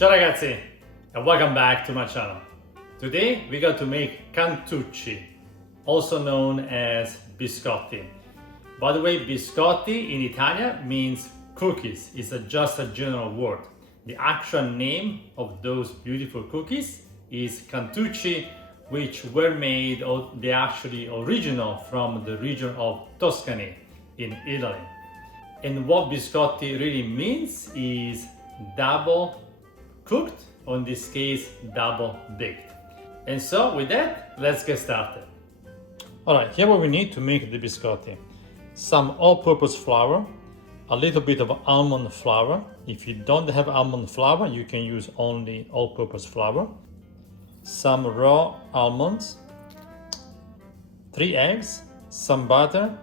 Ciao ragazzi and welcome back to my channel. Today we got to make Cantucci, also known as Biscotti. By the way, Biscotti in Italian means cookies. It's just a general word. The actual name of those beautiful cookies is Cantucci, which were made, or they actually original from the region of Tuscany in Italy. And what Biscotti really means is double cooked, or in this case, double baked. And so with that, let's get started. All right, here what we need to make the biscotti. Some all-purpose flour, a little bit of almond flour. If you don't have almond flour, you can use only all-purpose flour. Some raw almonds, 3 eggs, some butter,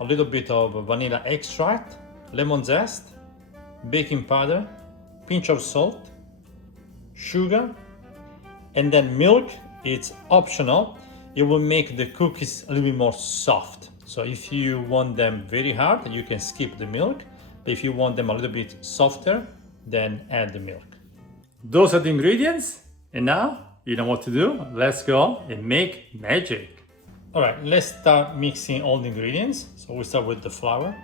a little bit of vanilla extract, lemon zest, baking powder, pinch of salt, sugar, and then milk. It's optional. It will make the cookies a little bit more soft. So if you want them very hard, you can skip the milk. But if you want them a little bit softer, then add the milk. Those are the ingredients. And now you know what to do. Let's go and make magic. All right, let's start mixing all the ingredients. So we start with the flour,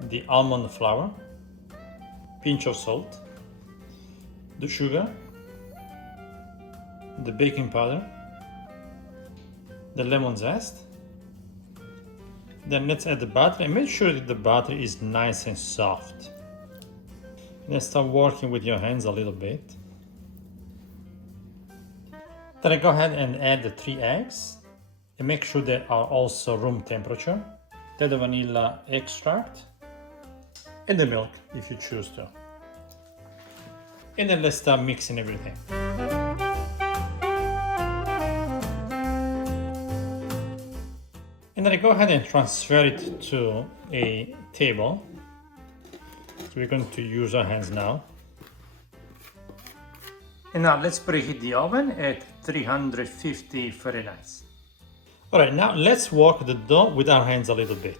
the almond flour, pinch of salt, the sugar, the baking powder, the lemon zest. Then let's add the butter and make sure that the butter is nice and soft. Then start working with your hands a little bit. Then I go ahead and add the 3 eggs and make sure they are also room temperature. Then the vanilla extract and the milk if you choose to. And then let's start mixing everything. And then I go ahead and transfer it to a table. So we're going to use our hands now. And now let's preheat the oven at 350 Fahrenheit. All right, now let's work the dough with our hands a little bit.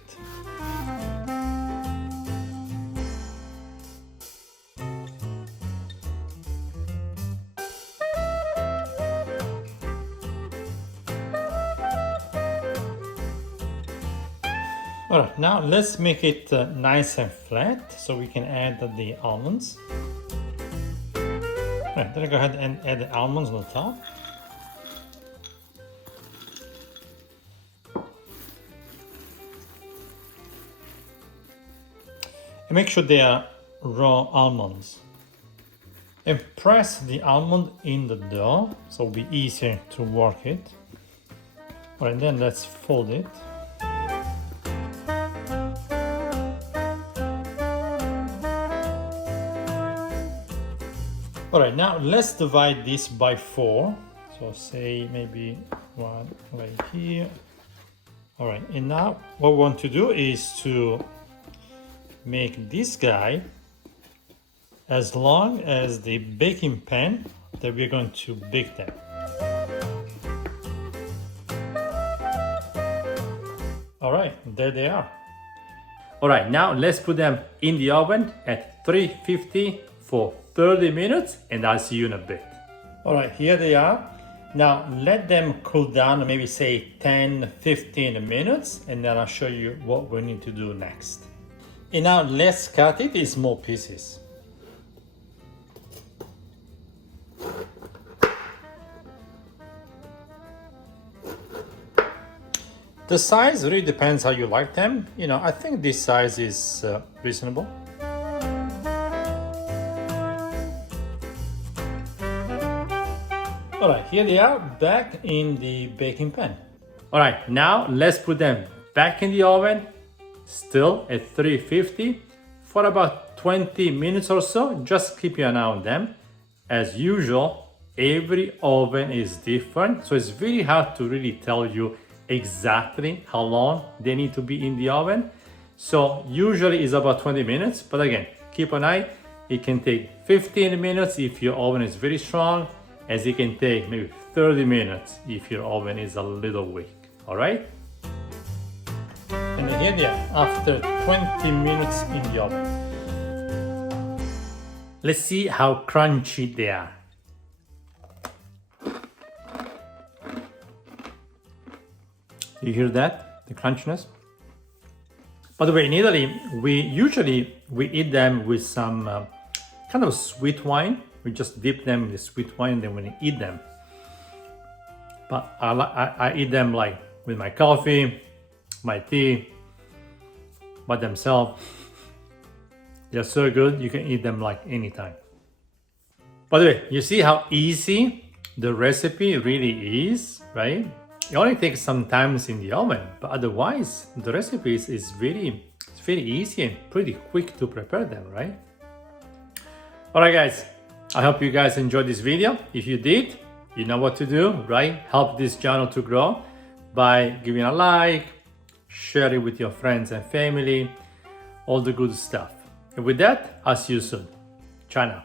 All right, now let's make it nice and flat so we can add the almonds. All right, then I go ahead and add the almonds on the top. And make sure they are raw almonds. And press the almond in the dough so it'll be easier to work it. All right, then let's fold it. All right, now let's divide this by 4. So say maybe one right here. All right, and now what we want to do is to make this guy as long as the baking pan that we're going to bake them. All right, there they are. All right, now let's put them in the oven at 350 for 30 minutes, and I'll see you in a bit. All right, here they are. Now let them cool down, maybe say 10-15 minutes, and then I'll show you what we need to do next. And now let's cut it in small pieces. The size really depends how you like them. You know, I think this size is reasonable. All right, here they are back in the baking pan. All right, now let's put them back in the oven, still at 350 for about 20 minutes or so. Just keep an eye on them. As usual, every oven is different, so it's very hard to really tell you exactly how long they need to be in the oven. So usually it's about 20 minutes, but again, keep an eye. It can take 15 minutes if your oven is very strong, as it can take maybe 30 minutes if your oven is a little weak. All right? And here they are after 20 minutes in the oven. Let's see how crunchy they are. You hear that? The crunchiness? By the way, in Italy, we eat them with some kind of sweet wine. We just dip them in the sweet wine, then we eat them. But I eat them like with my coffee, my tea, by themselves. They're so good, you can eat them like anytime. By the way, you see how easy the recipe really is, right? It only takes some time in the oven, but otherwise the recipe is very easy and pretty quick to prepare them, right? Alright guys, I hope you guys enjoyed this video. If you did, you know what to do, right? Help this channel to grow by giving a like, share it with your friends and family, all the good stuff. And with that, I'll see you soon. Ciao now.